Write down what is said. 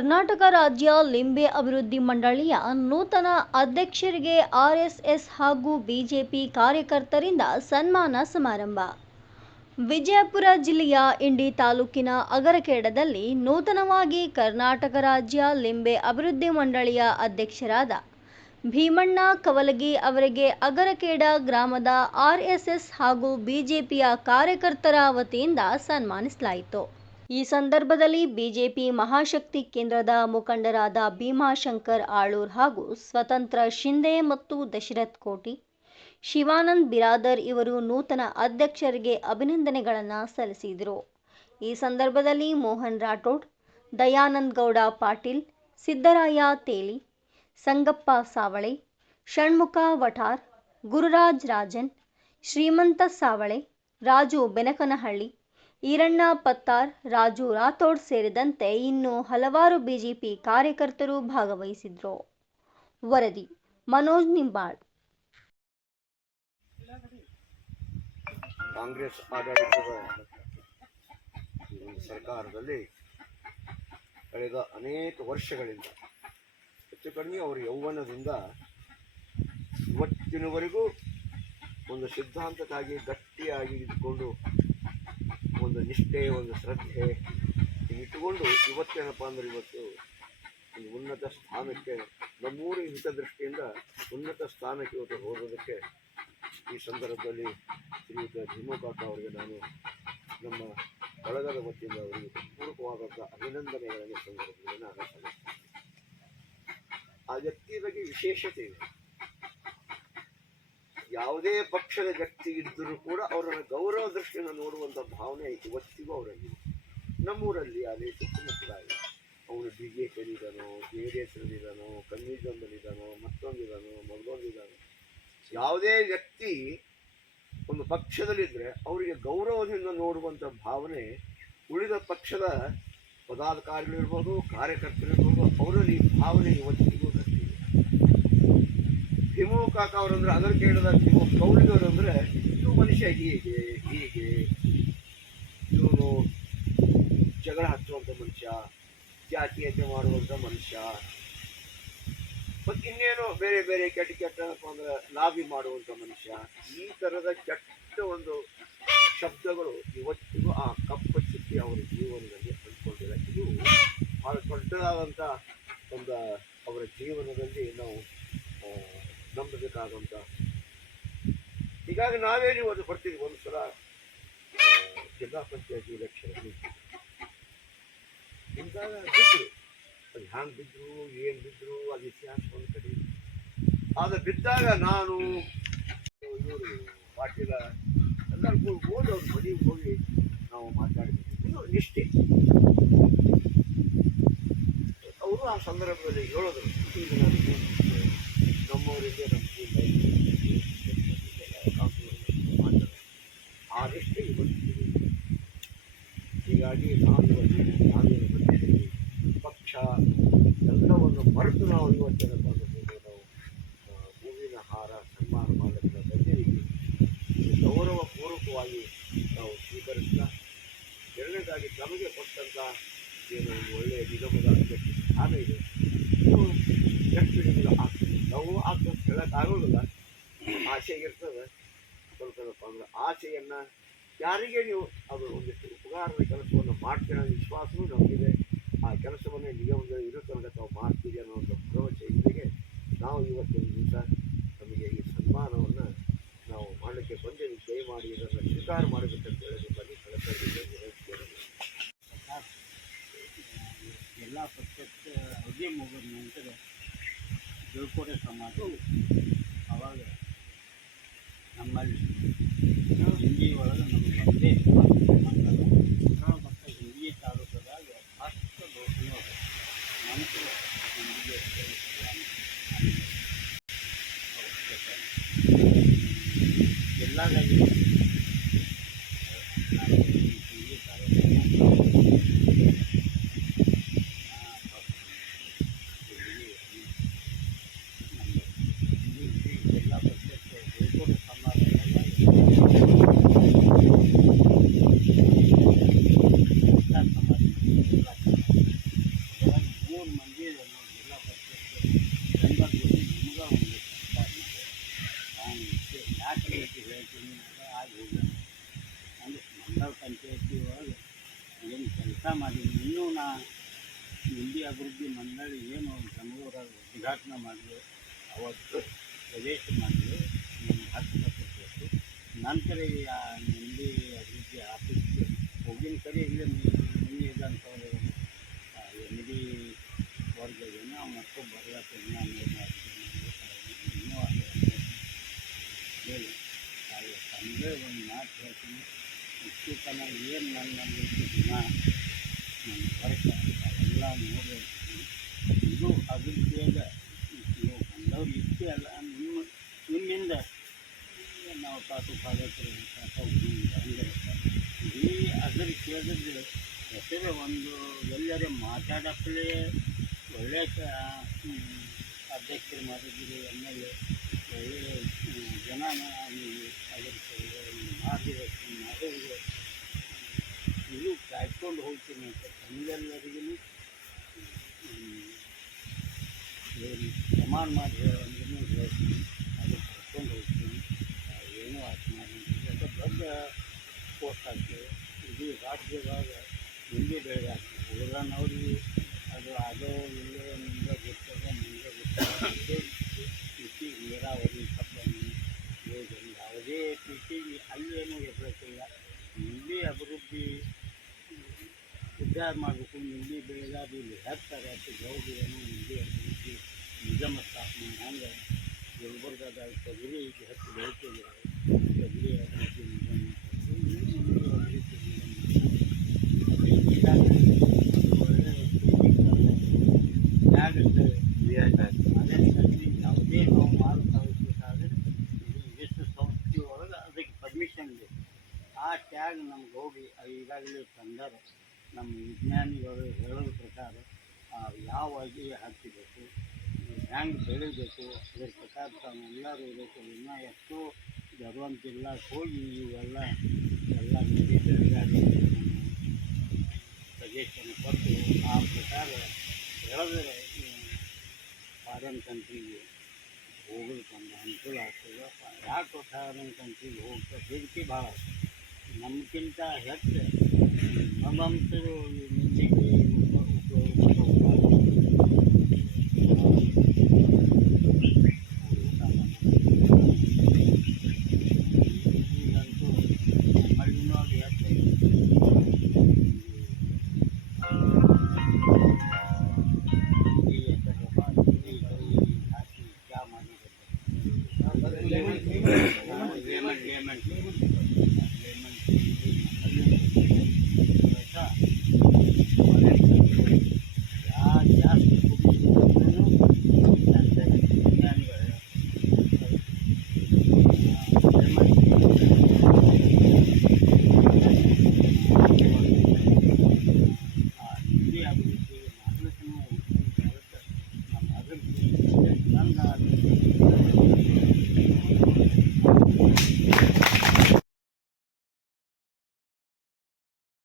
ಕರ್ನಾಟಕ ರಾಜ್ಯ ಲಿಂಬೆ ಅಭಿವೃದ್ಧಿ ಮಂಡಳಿಯ ನೂತನ ಅಧ್ಯಕ್ಷರಿಗೆ ಆರ್ಎಸ್ಎಸ್ ಹಾಗೂ ಬಿಜೆಪಿ ಕಾರ್ಯಕರ್ತರಿಂದ ಸನ್ಮಾನ ಸಮಾರಂಭ. ವಿಜಯಪುರ ಜಿಲ್ಲೆಯ ಇಂಡಿ ತಾಲೂಕಿನ ಅಗರಕೇಡದಲ್ಲಿ ನೂತನವಾಗಿ ಕರ್ನಾಟಕ ರಾಜ್ಯ ಲಿಂಬೆ ಅಭಿವೃದ್ಧಿ ಮಂಡಳಿಯ ಅಧ್ಯಕ್ಷರಾದ ಭೀಮಣ್ಣ ಕವಲಗಿ ಅವರಿಗೆ ಅಗರಕೇಡ ಗ್ರಾಮದ ಆರ್ಎಸ್ಎಸ್ ಹಾಗೂ ಬಿಜೆಪಿಯ ಕಾರ್ಯಕರ್ತರ ವತಿಯಿಂದ ಸನ್ಮಾನಿಸಲಾಯಿತು. ಈ ಸಂದರ್ಭದಲ್ಲಿ ಬಿಜೆಪಿ ಮಹಾಶಕ್ತಿ ಕೇಂದ್ರದ ಮುಖಂಡರಾದ ಭೀಮಾಶಂಕರ್ ಆಳೂರ್ ಹಾಗೂ ಸ್ವತಂತ್ರ ಶಿಂದೆ ಮತ್ತು ದಶರಥ್ ಕೋಟಿ, ಶಿವಾನಂದ್ ಬಿರಾದರ್ ಇವರು ನೂತನ ಅಧ್ಯಕ್ಷರಿಗೆ ಅಭಿನಂದನೆಗಳನ್ನು ಸಲ್ಲಿಸಿದರು. ಈ ಸಂದರ್ಭದಲ್ಲಿ ಮೋಹನ್ ರಾಠೋಡ್, ದಯಾನಂದ್ ಗೌಡ ಪಾಟೀಲ್, ಸಿದ್ದರಾಯ ತೇಲಿ, ಸಂಗಪ್ಪ ಸಾವಳೆ, ಷಣ್ಮುಖ ವಠಾರ್, ಗುರುರಾಜ್ ರಾಜನ್, ಶ್ರೀಮಂತ ಸಾವಳೆ, ರಾಜು ಬೆನಕನಹಳ್ಳಿ ಈರಣ್ಣ ಪತ್ತಾರ್, ರಾಜು ರಾಥೋಡ್ ಸೇರಿದಂತೆ ಇನ್ನೂ ಹಲವಾರು ಬಿಜೆಪಿ ಕಾರ್ಯಕರ್ತರು ಭಾಗವಹಿಸಿದ್ರು. ವರದಿ ಮನೋಜ್ ನಿಂಬಾಳ್. ಕಾಂಗ್ರೆಸ್ ಆಡಳಿತದ ಸರ್ಕಾರದಲ್ಲಿ ಕಳೆದ ಅನೇಕ ವರ್ಷಗಳಿಂದ, ಹೆಚ್ಚು ಕಡಿಮೆ ಅವರ ಯೌವನದಿಂದ ಇವತ್ತಿನವರೆಗೂ ಒಂದು ಸಿದ್ಧಾಂತಕ್ಕಾಗಿ ಗಟ್ಟಿಯಾಗಿ ಇದ್ಕೊಂಡು ಒಂದು ನಿಷ್ಠೆ, ಒಂದು ಶ್ರದ್ಧೆ ಇಟ್ಟುಕೊಂಡು ಇವತ್ತೇನಪ್ಪ ಅಂದ್ರೆ ಇವತ್ತು ಒಂದು ಉನ್ನತ ಸ್ಥಾನಕ್ಕೆ ನಮ್ಮೂರಿ ಹಿತದೃಷ್ಟಿಯಿಂದ ಉನ್ನತ ಸ್ಥಾನಕ್ಕೆ ಇವತ್ತು ಹೋಗೋದಕ್ಕೆ ಈ ಸಂದರ್ಭದಲ್ಲಿ ಶ್ರೀಯುತ ಭೀಮಕಾಕ ಅವರಿಗೆ ನಾನು ನಮ್ಮ ಬಳಗದ ವತಿಯಿಂದ ಅವರಿಗೆ ಪೂರ್ವಕವಾದಂಥ ಅಭಿನಂದನೆಗಳನ್ನು ಸಂದರ್ಭದಲ್ಲಿ ನಾನು ಆ ವ್ಯಕ್ತಿಯ ಬಗ್ಗೆ ವಿಶೇಷತೆ ಇದೆ ಯಾವುದೇ ಪಕ್ಷದ ವ್ಯಕ್ತಿ ಇದ್ದರೂ ಕೂಡ ಅವರನ್ನು ಗೌರವ ದೃಷ್ಟಿಯಿಂದ ನೋಡುವಂಥ ಭಾವನೆ ಇವತ್ತಿಗೂ ಅವರಲ್ಲಿ ನಮ್ಮೂರಲ್ಲಿ ಅದೇ ಸುತ್ತಮುತ್ತಲ ಅವನು ಬಿ ಜೆ ಪಿಯಲ್ಲಿದ್ದಾನೋ ಜೆ ಡಿ ಎಸ್ನಲ್ಲಿದ್ದಾನೋ ಕಮ್ಯುನಿಸಮ್ನಲ್ಲಿದ್ದಾನೋ ಮತ್ತೊಂದಿದ್ದಾನೋ ಮತ್ತೊಂದಿದ್ದಾನೋ. ಯಾವುದೇ ವ್ಯಕ್ತಿ ಒಂದು ಪಕ್ಷದಲ್ಲಿದ್ದರೆ ಅವರಿಗೆ ಗೌರವದಿಂದ ನೋಡುವಂಥ ಭಾವನೆ ಉಳಿದ ಪಕ್ಷದ ಪದಾಧಿಕಾರಿಗಳಿರ್ಬೋದು ಕಾರ್ಯಕರ್ತರಿರ್ಬೋದು ಅವರಲ್ಲಿ ಭಾವನೆ ಗಟ್ಟಿದೆ ಭೀಮು ಕಾಕ ಅವರಂದ್ರೆ ಅದರ ಕೇಳಿದ ಹಿಮೋ ಕೌಲಿದವರು ಅಂದರೆ ಇದು ಮನುಷ್ಯ ಹೀಗೆ ಹೀಗೆ ಇವನು ಜಗಳ ಹಚ್ಚುವಂಥ ಮನುಷ್ಯ ಜಾತೀಯತೆ ಮಾಡುವಂಥ ಮನುಷ್ಯ. ಮತ್ತು ಇನ್ನೇನು ಬೇರೆ ಬೇರೆ ಕೆಟ್ಟ ಕೆಟ್ಟ ಅಂದ್ರೆ ಲಾಬಿ ಮಾಡುವಂಥ ಮನುಷ್ಯ. ಈ ಥರದ ಕೆಟ್ಟ ಒಂದು ಶಬ್ದಗಳು ಇವತ್ತಿಗೂ ಆ ಕಪ್ಪ ಚುಕ್ಕಿ ಅವರ ಜೀವನದಲ್ಲಿ ಅಂದ್ಕೊಂಡಿಲ್ಲ ಇದು ಬಹಳ ದೊಡ್ಡದಾದಂಥ ಒಂದು ಅವರ ಜೀವನದಲ್ಲಿ ನಾವು ನಂಬಬೇಕಾದಂಥ ಹೀಗಾಗಿ ನಾವೇನು ಒಂದು ಬರ್ತೀವಿ ಒಂದು ಸಲ ಜಿಲ್ಲಾ ಪಂಚಾಯತಿ ಎಲೆಕ್ಷನ್ ಇಂದಾಗ ಬಿದ್ದರು ಅದು ಹ್ಯಾಂಗೆ ಬಿದ್ದರು ಏನು ಬಿದ್ದರು ಅದು ಇತಿಹಾಸ ಒಂದು ಕಡೆ ಆದ್ರೆ ಬಿದ್ದಾಗ ನಾನು, ಇವರು ಪಾಟೀಲ ಎಲ್ಲರಿಗೂ ಹೋಗಿ ಅವ್ರ ಮನೆಗೆ ಹೋಗಿ ನಾವು ಇದು ನಿಷ್ಠೆ. ಅವರು ಆ ಸಂದರ್ಭದಲ್ಲಿ ಹೇಳೋದು. ಈಗ ನಾನು ನಮ್ಮವರಿಗೆ ನಮ್ಮ ಮಾತಾಡ ಆ ನಿಷ್ಠೆ ಇವತ್ತಿದೆ ಹೀಗಾಗಿ ನಾನು ಇವತ್ತು ಪಕ್ಷ ಎಲ್ಲವನ್ನು ಮರೆತು ನಾವು ಇವತ್ತಿನ ನಾವು ಹೂವಿನ ಹಾರ ಸನ್ಮಾನ ನಾವು ಎರಡನೇದಾಗಿ ತಮಗೆ ಕೊಟ್ಟಂಥ ಏನು ಒಳ್ಳೆಯ ನಿಗಮದ ಅಧ್ಯಕ್ಷ ಸ್ಥಾನ ಇದೆ. ಇದು ಹೇಳಕ್ಕೆ ಆಗೋದಿಲ್ಲ. ಆಗ್ತದೆ ನಾವು ಆಗ್ತದೆ ಹೇಳೋಕ್ಕಾಗೋದಿಲ್ಲ ಆಸೆ ಇರ್ತದೆ. ಸ್ವಲ್ಪ ಅಂದ್ರೆ ಆಸೆಯನ್ನು ಯಾರಿಗೆ ನೀವು ಅದು ಒಂದಿಷ್ಟು ಉಪಕಾರದ ಕೆಲಸವನ್ನು ಮಾಡ್ತೀರ ವಿಶ್ವಾಸವೂ ನಮಗಿದೆ. ಆ ಕೆಲಸವನ್ನೇ ಇರೋ ತನಕ ತಾವು ಮಾಡ್ತೀರಿ ಅನ್ನೋ ಒಂದು ಭರವಸೆ ಇಲ್ಲಿಗೆ ನಾವು ಇವತ್ತಿನ ದಿವಸ ನಮಗೆ ಈ ಸನ್ಮಾನವನ್ನು ನಾವು ಮಾಡಲಿಕ್ಕೆ ಬಂದೇವೆ ದಯಮಾಡಿ ಇದನ್ನು ಸ್ವೀಕಾರ ಮಾಡಬೇಕಂತ ಹೇಳಿ ನಿಮ್ಮಲ್ಲಿ ಕಳಕಳಿಯಿಂದ ಎಲ್ಲ ಪಕ್ಷಕ್ಕೆ ಅದೇ ಮುಗಿದ ನಂತರ ಬೀಳ್ಕೊಡೆ ಸಮಾಜವು ಅವಾಗ ನಮ್ಮಲ್ಲಿ ಹಿಂದಿ ಒಳಗೆ ನಮಗೆ ಒಂದೇ ಮಂಡಲ ಮತ್ತು ಹಿಂದಿ ತಾಲೂಕದಾಗ ಅಷ್ಟು ದೋಷಣೆ ಮನುಷ್ಯ ಹಿಂದಿಗೆ ಹೇಳ್ತೀನಿ ಹೇಳ್ತೀನಿ ಆಗಿ ಹೋಗ್ಯಾನ ಅಂದರೆ ಮಂಡಲ ಪಂಚಾಯತಿ ಒಳಗೆ ಏನು ಕೆಲಸ ಮಾಡೀನಿ ಇನ್ನೂ ನಾ ಹಿಂದಿ ಅಭಿವೃದ್ಧಿ ಮಂಡಳಿ ಏನು ಬೆಂಗಳೂರಾಗ ಉದ್ಘಾಟನೆ ಮಾಡಿದೆ ಅವತ್ತು ಪ್ರವೇಶ ಮಾಡಿದೆ ಹತ್ತು ಕೊಟ್ಟು ನಂತರ ಈ ಹಿಂದಿ ಅಭಿವೃದ್ಧಿ ಆಫೀಸ್ಗೆ ಹೋಗಿನ ಕಡೆ ಇಲ್ಲಿ ನಿನ್ನೆ ಇದ್ದಂಥವ್ರು ಎಂ ಡಿ ವರ್ಗದೇನೆ ಅವ್ನು ಮತ್ತೆ ಬರಲಕ್ಕ ಇನ್ನೂ ಹೇಳಿ ಒಂದು ಮಾತು ಹೇಳ್ತೀನಿ ಇಷ್ಟು ತನ ಏನು ನನ್ನ ನನ್ನ ವರ್ಷ ಎಲ್ಲ ನೋಡಿರ್ತೀನಿ ಇದು ಅಭಿವೃದ್ಧಿಯಾಗ ನೀವು ಬಂದವ್ರು ಇಷ್ಟೇ ಅಲ್ಲ ನಿಮ್ಮ ನಿಮ್ಮಿಂದ ನಾವು ತಾತು ಪಾದಕರು ಅಂದರೆ ಈ ಅದ್ರ ಕೇಳಿದ್ರೆ ಹೆಸರು ಒಂದು ಎಲ್ಲರೇ ಮಾತಾಡಕ್ಕಲೇ ಒಳ್ಳೆಯ ಅಧ್ಯಕ್ಷರು ಮಾಡಿದ್ದೀರಿ ಎಮ್ ಎಲ್ ಎ ಒಳ್ಳೆಯ ಜನ ನೀವು ಅದರ ಮಾರ್ಗದರ್ಶನ ಮಾಡೋದು ಇದು ಕಾಯ್ಕೊಂಡು ಹೋಗ್ತೀನಿ ಅಂತ ತಮ್ಮೆಲ್ಲರಿಗೂ ಏನು ಪ್ರಮಾಣ ಮಾಡಿ ಹೇಳಂದ್ರೂ ಹೇಳ್ತೀನಿ ಅದು ಕರ್ಕೊಂಡು ಹೋಗ್ತೀನಿ ಏನೂ ಆಯ್ತು ಮಾಡಿ ಅದು ದೊಡ್ಡ ಪೋಸ್ಟ್ ಆಗ್ತದೆ ಇಡೀ ರಾಜ್ಯದಾಗ ಮುಂದೆ ಬೆಳೆದಾಗ್ತದೆ ಊರನ್ನವ್ರಿಗೆ ಅದು ಅದೋ ಇಲ್ಲೋ ಮುಂದೆ ಗೊತ್ತದ ಮುಂದೆ ಗೊತ್ತದ ಕೃಷಿ ನೀರಾವರಿ ಕಬ್ಬನ್ನು ಯೋಜನೆ ಯಾವುದೇ ಕೃಷಿ ಅಲ್ಲೇನೂ ಇರಬೇಕಿಲ್ಲ ಇಲ್ಲಿ ಅಭಿವೃದ್ಧಿ ಉದ್ಧಾರ ಮಾಡಬೇಕು ನಿಂಬೆ ಬೆಳೆದಾದ ಇಲ್ಲಿ ಹೆಚ್ಚಾಗ ಗೌಡಿಯನ್ನು ನಿಂಬೆ ಅಭಿವೃದ್ಧಿ ನಿಗಮ ಸ್ಥಾಪನೆ ಹಂಗೆ ಗುಲ್ಬರ್ಗದಾಗ ತೊಗರಿ ಈಗ ಹೆಚ್ಚು ಬೆಳಿತಿಲ್ಲ ತೊಗರಿ ಅಭಿವೃದ್ಧಿ ನಿಗಮ ಅದೇ ಸರಿ ಯಾವುದೇ ನಾವು ಮಾಲ್ ಕಳಿಸ್ಬೇಕಾದ್ರೆ ಇದು ಎಷ್ಟು ಸಂಸ್ಥೆ ಒಳಗೆ ಅದಕ್ಕೆ ಪರ್ಮಿಷನ್ ಬೇಕು ಆ ಟ್ಯಾಗ್ ನಮ್ಗೆ ಹೋಗಿ ಈಗಾಗಲೇ ತಂದಾರೆ ನಮ್ಮ ವಿಜ್ಞಾನಿಗಳು ಹೇಳೋದ ಪ್ರಕಾರ ಯಾವ ಅಗಿ ಹಾಕಿಬೇಕು ಹ್ಯಾಂಗೆ ಬೆಳಿಬೇಕು ಅದ್ರ ಪ್ರಕಾರ ತಾವೆಲ್ಲರೂ ಇರಬೇಕು ಇನ್ನೂ ಎಷ್ಟೋ ಬರುವಂತಿಲ್ಲ ಹೋಗಿ ಇವೆಲ್ಲ ಎಲ್ಲ ಸಜೆಷನ್ ಕೊಟ್ಟು ಆ ಪ್ರಕಾರ ಹೇಳಿದ್ರೆ ಫಾರಿನ್ ಕಂಟ್ರಿಗೆ ಹೋಗೋದಕ್ಕೆ ಒಂದು ಅನುಕೂಲ ಆಗ್ತದೆ ಯಾಕೆ ಫಾರಿನ್ ಕಂಟ್ರಿಗೆ ಹೋಗ್ತಾ ಬೇಡಿಕೆ ಭಾಳ ನಮ್ಗಿಂತ ಹೆಚ್ಚು ನಮ್ಮಂತರು ನಿಂಬೆಗೆ ಈಗಂತೂ